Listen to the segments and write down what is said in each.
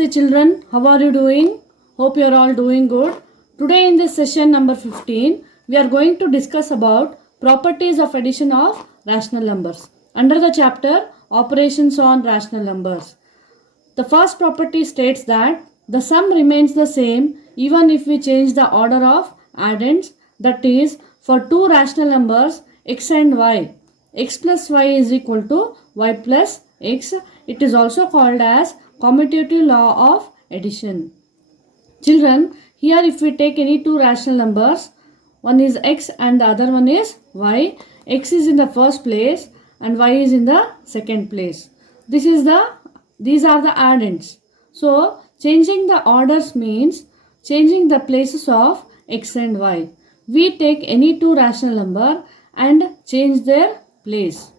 Namaste children, how are you doing? Hope you are all doing good. Today in this session number 15, we are going to discuss about properties of addition of rational numbers under the chapter operations on rational numbers. The first property states that the sum remains the same even if we change the order of addends, that is, for two rational numbers x and y, x plus y is equal to y plus x. It is also called as commutative law of addition. Children, here if we take any two rational numbers, one is x and the other one is y, x is in the first place and y is in the second place. These are the addends. So changing the orders means changing the places of x and y. We take any two rational number and change their place.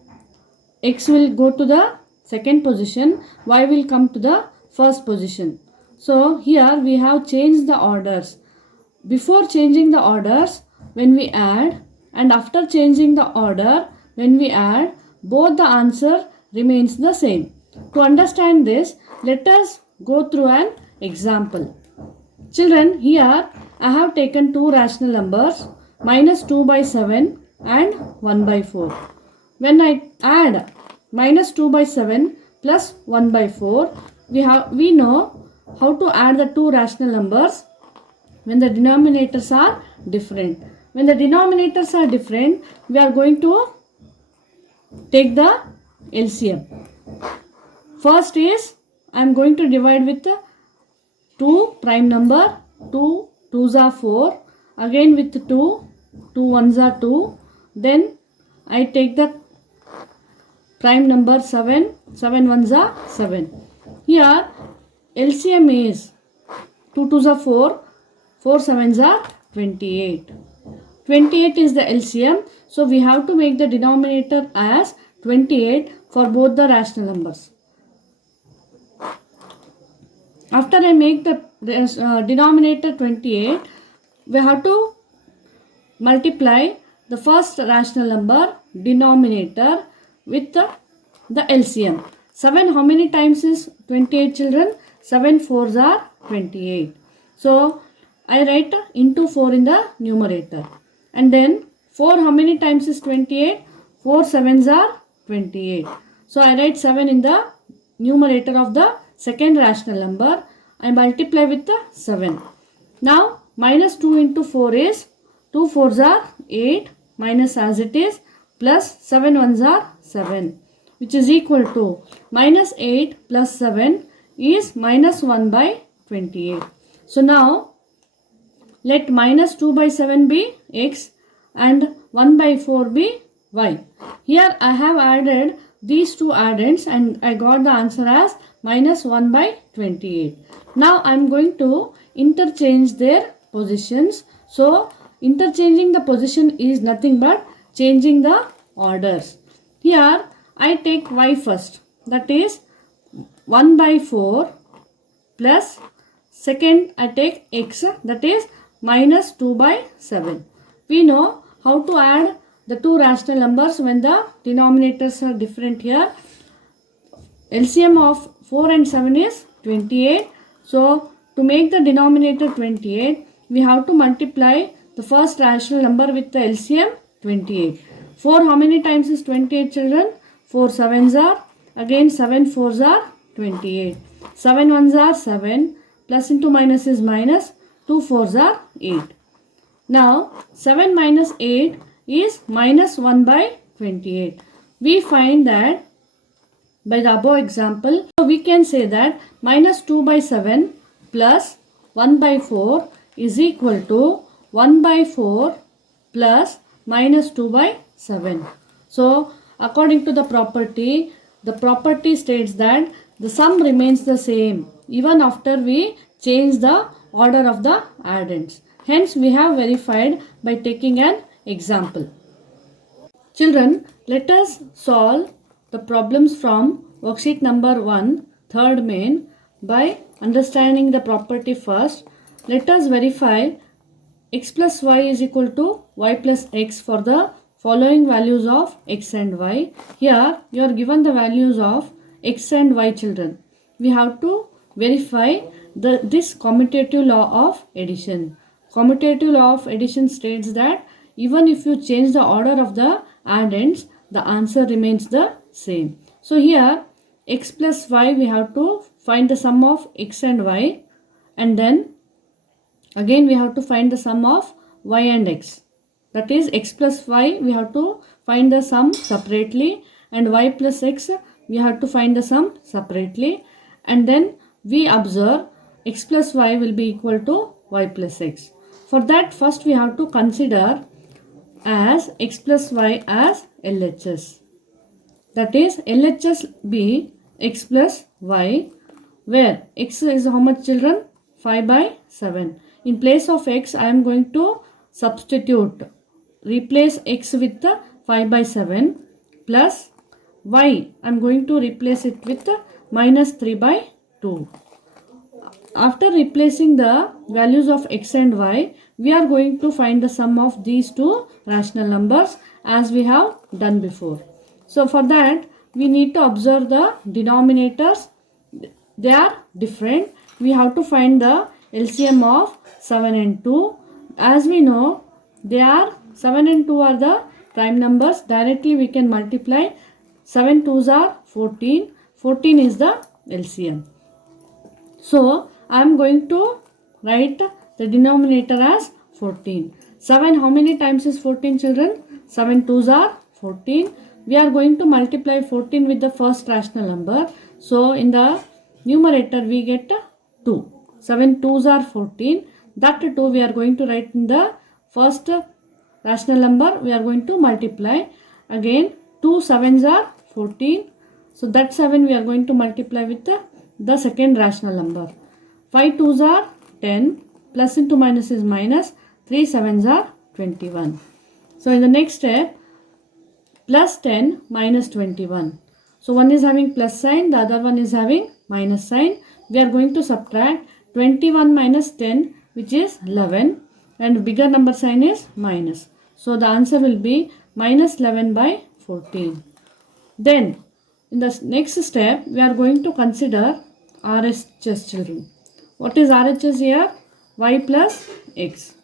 X will go to the second position, y will come to the first position. So here we have changed the orders. Before changing the orders, when we add, and after changing the order, when we add, both the answer remains the same. To understand this, let us go through an example. Children, here I have taken two rational numbers, minus 2 by 7 and 1 by 4. When I add minus 2 by 7 plus 1 by 4, we know how to add the two rational numbers when the denominators are different. When the denominators are different, we are going to take the LCM. First is, I am going to divide with 2 prime number, 2 2s are 4, again with 2 2 1s are 2, then I take the prime number 7, 7 1s are 7. Here LCM is 2 2s are 4, 4 7s are 28. 28 is the LCM, so we have to make the denominator as 28 for both the rational numbers. After I make the denominator 28, we have to multiply the first rational number denominator with the LCM. 7 how many times is 28 children? 7 4s are 28. So I write into 4 in the numerator. And then 4 how many times is 28? 4 7s are 28. So I write 7 in the numerator of the second rational number. I multiply with the 7. Now minus 2 into 4 is 2 4s are 8 minus as it is plus 7 1s are 7, which is equal to minus 8 plus 7 is minus 1 by 28. So now let minus 2 by 7 be x and 1 by 4 be y. Here I have added these two addends and I got the answer as minus 1 by 28. Now I am going to interchange their positions. So interchanging the position is nothing but changing the orders. Here I take y first, that is 1 by 4 plus second I take x, that is minus 2 by 7. We know how to add the two rational numbers when the denominators are different here. LCM of 4 and 7 is 28. So to make the denominator 28, we have to multiply the first rational number with the LCM 28. 4 how many times is 28 children? 4 7s are, again 7 4s are 28. 7 1s are 7, plus into minus is minus, 2 4s are 8. Now 7 minus 8 is minus 1 by 28. We find that by the above example, we can say that minus 2 by 7 plus 1 by 4 is equal to 1 by 4 plus minus 2 by 7. So according to the property states that the sum remains the same even after we change the order of the addends. Hence we have verified by taking an example. Children, let us solve the problems from worksheet number 1, third main, by understanding the property first. Let us verify x plus y is equal to y plus x for the following values of x and y. Here you are given the values of x and y children. We have to verify this commutative law of addition. Commutative law of addition states that even if you change the order of the addends, the answer remains the same. So here x plus y, we have to find the sum of x and y, and then again we have to find the sum of y and x. That is x plus y, we have to find the sum separately, and y plus x, we have to find the sum separately, and then we observe x plus y will be equal to y plus x. For that, first we have to consider as x plus y as LHS. That is, LHS be x plus y, where x is how much, children? 5 by 7. In place of x, I am going to substitute, replace x with the 5 by 7 plus y, I am going to replace it with minus 3 by 2. After replacing the values of x and y, we are going to find the sum of these two rational numbers as we have done before. So for that, we need to observe the denominators. They are different. We have to find the LCM of 7 and 2. As we know, they are 7 and 2 are the prime numbers. Directly we can multiply. 7 2s are 14. 14 is the LCM. So I am going to write the denominator as 14. 7 how many times is 14, children? 7 2s are 14. We are going to multiply 14 with the first rational number. So in the numerator we get 2. 7 2s are 14. That 2 we are going to write in the first rational number. We are going to multiply. Again 2 7s are 14. So that 7 we are going to multiply with the second rational number. 5 2s are 10. Plus into minus is minus. 3 7s are 21. So in the next step, plus 10 minus 21. So one is having plus sign, the other one is having minus sign. We are going to subtract 21 minus 10, which is 11, and bigger number sign is minus. So the answer will be minus 11 by 14. Then in the next step, we are going to consider RHS, children. What is RHS here? Y plus x.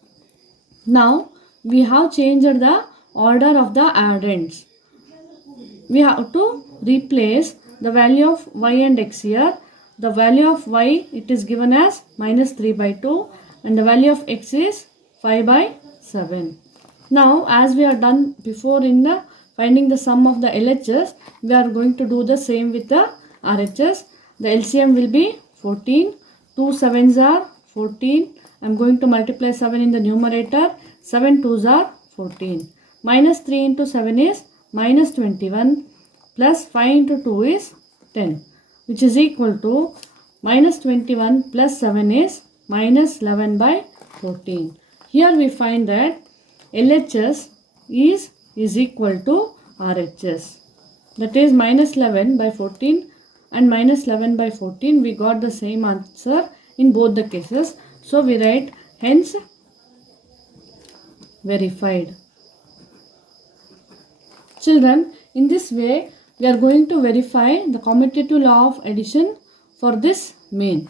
Now we have changed the order of the addends. We have to replace the value of y and x here. The value of y, it is given as minus 3 by 2, and the value of x is 5 by 7. Now as we have done before in the finding the sum of the LHS, we are going to do the same with the RHS. The LCM will be 14. 2 7s are 14. I am going to multiply 7 in the numerator. 7 2s are 14. Minus 3 into 7 is minus 21, plus 5 into 2 is 10, which is equal to minus 21 plus 7 is minus 11 by 14. Here we find that LHS is equal to RHS. That is minus 11 by 14 and minus 11 by 14. We got the same answer in both the cases. So we write hence verified. Children, in this way we are going to verify the commutative law of addition for this main.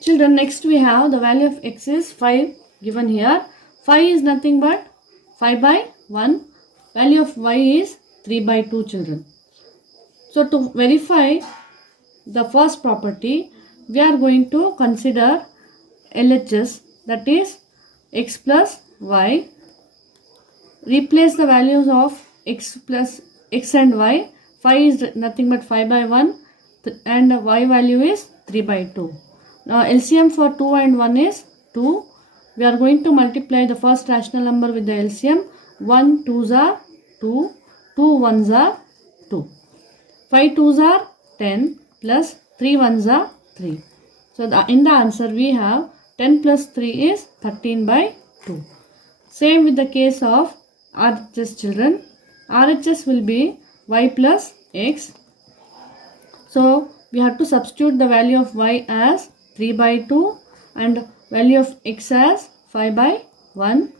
Children, next we have the value of x is 5 given here. 5 is nothing but 5 by 1. Value of y is 3 by 2, children. So to verify the first property, we are going to consider LHS, that is x plus y. Replace the values of x plus x and y. 5 is nothing but 5 by 1 and y value is 3 by 2. Now LCM for 2 and 1 is 2. We are going to multiply the first rational number with the LCM. 1 2s are 2, 2 1s are 2. 5 2s are 10 plus 3 1s are 3. So in the answer we have 10 plus 3 is 13 by 2. Same with the case of RHS, children. RHS will be y plus x. So we have to substitute the value of y as 3 by 2 and value of x as 5 by 1.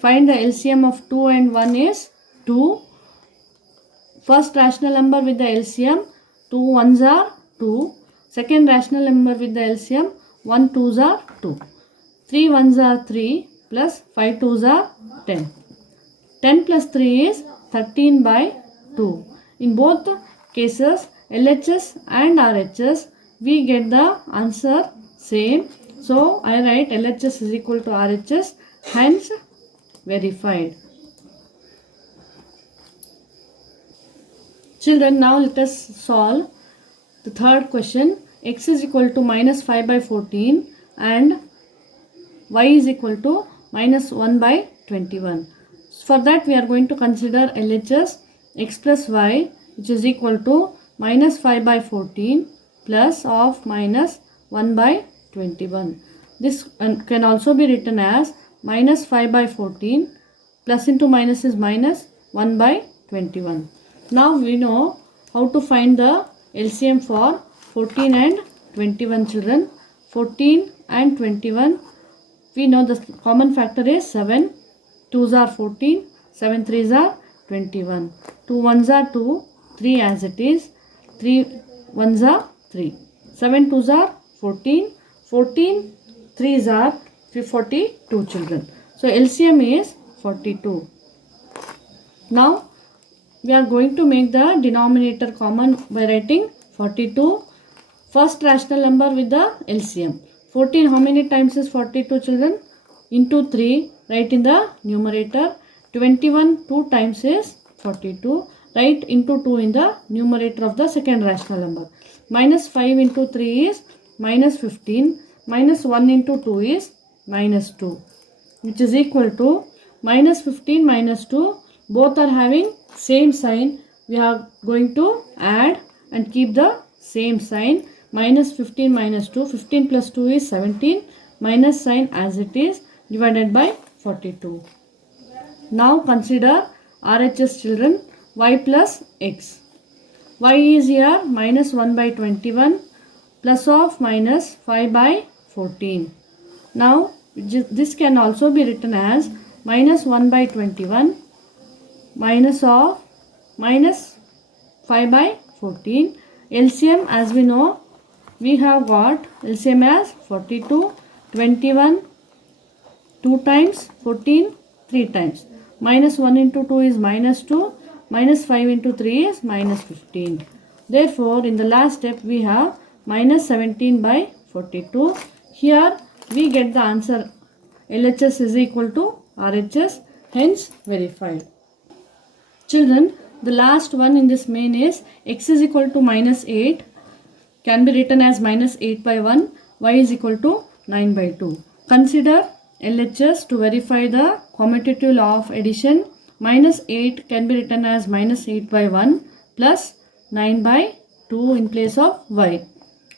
Find the LCM of 2 and 1 is 2. First rational number with the LCM, 2 1s are 2. Second rational number with the LCM, 1 2s are 2. 3 1s are 3 plus 5 2s are 10. 10 plus 3 is 13 by 2. In both cases, LHS and RHS, we get the answer same. So, I write LHS is equal to RHS, hence verified. Children, now let us solve the third question. X is equal to minus 5 by 14 and y is equal to minus 1 by 21. For that, we are going to consider LHS x plus y, which is equal to minus 5 by 14 plus of minus 1 by 21. This can also be written as minus 5 by 14 plus into minus is minus 1 by 21. Now we know how to find the LCM for 14 and 21, children. 14 and 21, we know the common factor is 7. 2s are 14, 7 3s are 21. 2 1s are 2, 3 as it is, 3 1s are 3. 7 2s are 14, 14 3s are 42, children. So LCM is 42. Now we are going to make the denominator common by writing 42. First rational number with the LCM. 14 how many times is 42, children? Into 3, write in the numerator. 21 2 times is 42. Write into 2 in the numerator of the second rational number. Minus 5 into 3 is minus 15. Minus 1 into 2 is minus 2. Which is equal to minus 15 minus 2. Both are having same sign. We are going to add and keep the same sign. Minus 15 minus 2. 15 plus 2 is 17. Minus sign as it is divided by 42. Now consider RHS, children. Y plus x. Y is here minus 1 by 21 plus of minus 5 by 14. Now this can also be written as minus 1 by 21 minus of minus 5 by 14. LCM, as we know, we have got LCM as 42, 21 2 times, 14 3 times. Minus 1 into 2 is minus 2. Minus 5 into 3 is minus 15. Therefore, in the last step we have minus 17 by 42. Here we get the answer LHS is equal to RHS, hence verified. Children, the last one in this main is x is equal to minus 8, can be written as minus 8 by 1, y is equal to 9 by 2. Consider LHS to verify the commutative law of addition. Minus 8 can be written as minus 8 by 1 plus 9 by 2 in place of y.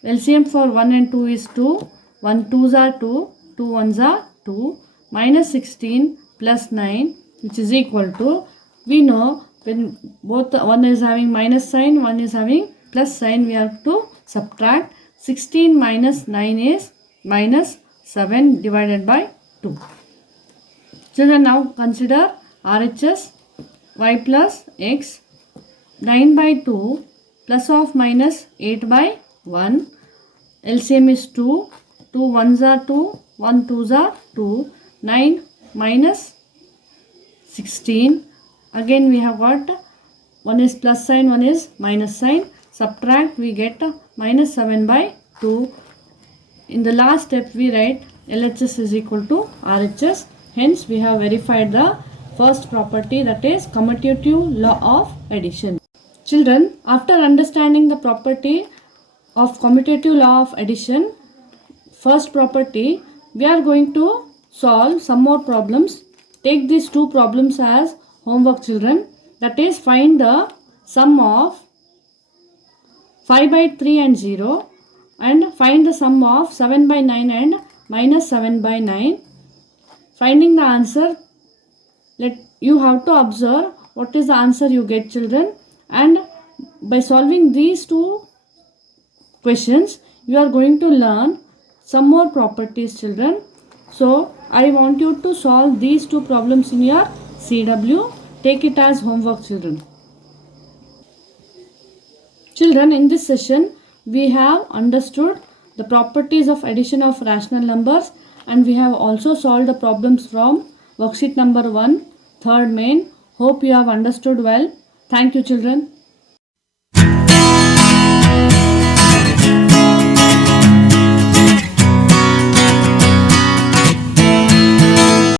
LCM for 1 and 2 is 2. 1 2s are 2. 2 1s are 2. Minus 16 plus 9, which is equal to, we know when both one is having minus sign, one is having plus sign, we have to subtract. 16 minus 9 is minus 7 divided by 2. Children, now consider RHS. Y plus x. 9 by 2 plus of minus 8 by 1. LCM is 2. 2 1s are 2. 1 2s are 2. 9 minus 16. Again we have got one is plus sign, one is minus sign. Subtract, we get minus 7 by 2. In the last step we write LHS is equal to RHS. Hence we have verified the first property, that is commutative law of addition. Children, after understanding the property of commutative law of addition, first property, we are going to solve some more problems. Take these two problems as homework, children. That is, find the sum of 5 by 3 and 0 and find the sum of 7 by 9 and minus 7 by 9. Finding the answer, you have to observe what is the answer you get, children, and by solving these two questions you are going to learn some more properties, children. So I want you to solve these two problems in your CW. Take it as homework, children. Children, in this session we have understood the properties of addition of rational numbers, and we have also solved the problems from worksheet number 1, third main. Hope you have understood well. Thank you, children.